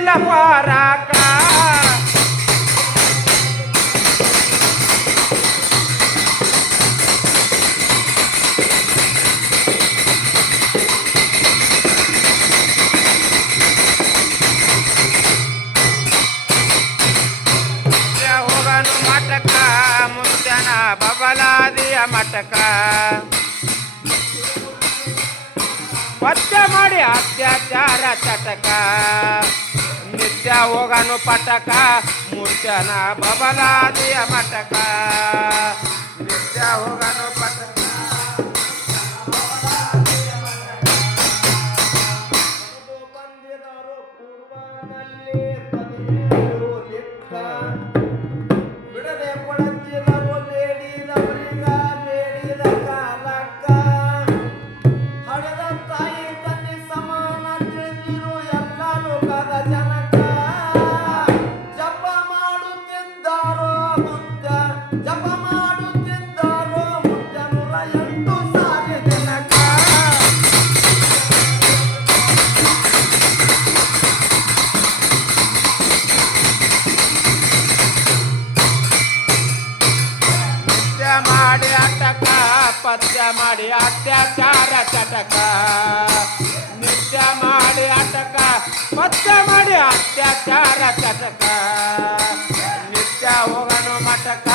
ಇಲ್ಲ ಪಾರಾಕ ಹೋಗನು ಮಠಕ ಮುತ್ತನ ಬಬಲಾದಿಯ ಮಠಕ ಪಚ್ಚ ಮಾಡಿ ಅತ್ಯಾಚಾರ ಚಟಕ ನಿತ್ಯ ಹೋಗನು ಪಟಕ ಮುತ್ತನ ಬಬಲಾದಿಯ ಮಠಕ ನಿತ್ಯ ಹೋಗನು ಪಟಕ ಮಾಡಿ ಅಟಕ ಪತ್ಯ ಮಾಡಿ ಅತ್ಯಾಚಾರ ಚಟಕ ನಿತ್ಯ ಮಾಡಿ ಅಟಕ ಪತ್ಯ ಮಾಡಿ ಅತ್ಯಾಚಾರ ಚಟಕ ನಿತ್ಯ ಹೋಗನು ಮಟಕ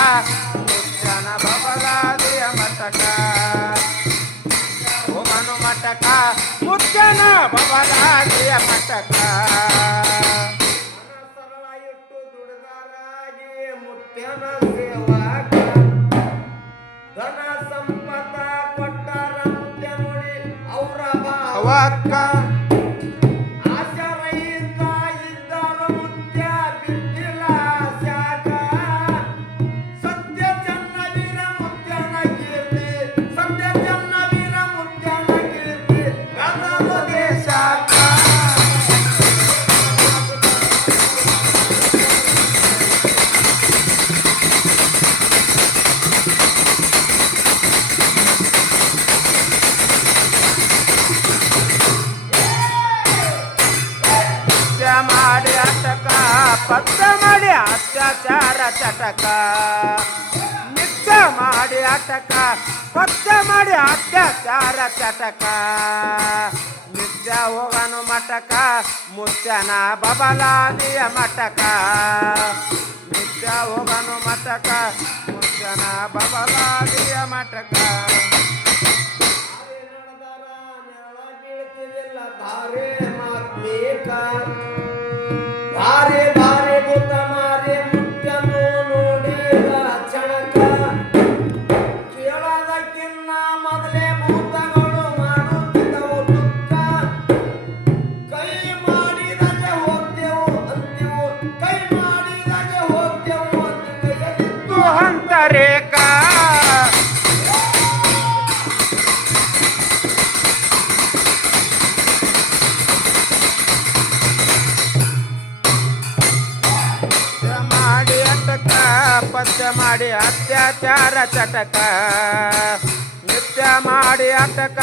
ಮುಚ್ಚನ ಬಬಲಾದಿಯ ಮಟಕ ಹೋಗನು ಮಟಕ ಮುಚ್ಚನ ಬಬಲಾದಿಯ ಮಟಕ ಧನ ಸಂಪತ್ತ ಕೊಟ್ಟರಂತೆ ನೋಡಿ ಅವರ ಭಾವಕ್ಕ ಆಶರಹಿತ ಇದ್ದರು ಮುತ್ಯ ಬಿಟ್ಟಿಲ್ಲ ಶಾಖ ಸತ್ಯ ಚನ್ನವೀರ ಮುತ್ಯನ ಕೀರ್ತಿ ಸತ್ಯ ಚನ್ನವೀರ ಮುತ್ಯನ ಕೀರ್ತಿ ಕನ್ನಡ ದೇಶಕ್ಕ ಮಾಡಿ ಅಟಕ ಪಕ್ಕ ಮಾಡಿ ಅತ್ಯಾಚಾರ ಚಟಕ ನಿತ್ಯ ಮಾಡಿ ಅಟಕ ಪಕ್ಕ ಮಾಡಿ ಅತ್ಯಾಚಾರ ಚಟಕ ನಿತ್ಯ ಹೋಗನು ಮಟಕ ಮುಚ್ಚನ ಬಬಲಾದಿಯ ಮಟಕ ನಿತ್ಯ ಹೋಗನು ಮಟಕ ಮುಚ್ಚನ ಬಬಲಾದಿಯ ಮಟಕ ಭಾರಿ ಭಾರಿ ಭೂತ ಮಾರಿ ಮುತ್ಯನು ನೋಡಿದ ಚಣಕ ಕೇಳದಕ್ಕಿನ್ನ ಮೊದಲೇ ಭೂತಗಳು ಮಾಡುತ್ತಿದ್ದವು ದುಃಖ ಕೈ ಮಾಡಿದಾಗ ಹೋಗ್ತೇವು ಅಂತೆವು ಕೈ ಮಾಡಿದಾಗ ಹೋಗ್ತೇವು ಅಂತ ಹಂತರೇಕ ಪತ್ಯ ಮಾಡಿ ಅತ್ಯಾಚಾರ ಚಟಕ ನಿತ್ಯ ಮಾಡಿ ಅಟಕ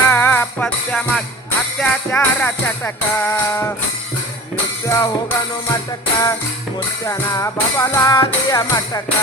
ಪತ್ಯ ಮಾಡಿ ಅತ್ಯಾಚಾರ ಚಟಕ ನಿತ್ಯ ಹೋಗನು ಮಟಕ ಮುಚ್ಚನ ಬಬಲಾದಿಯ ಮಟಕ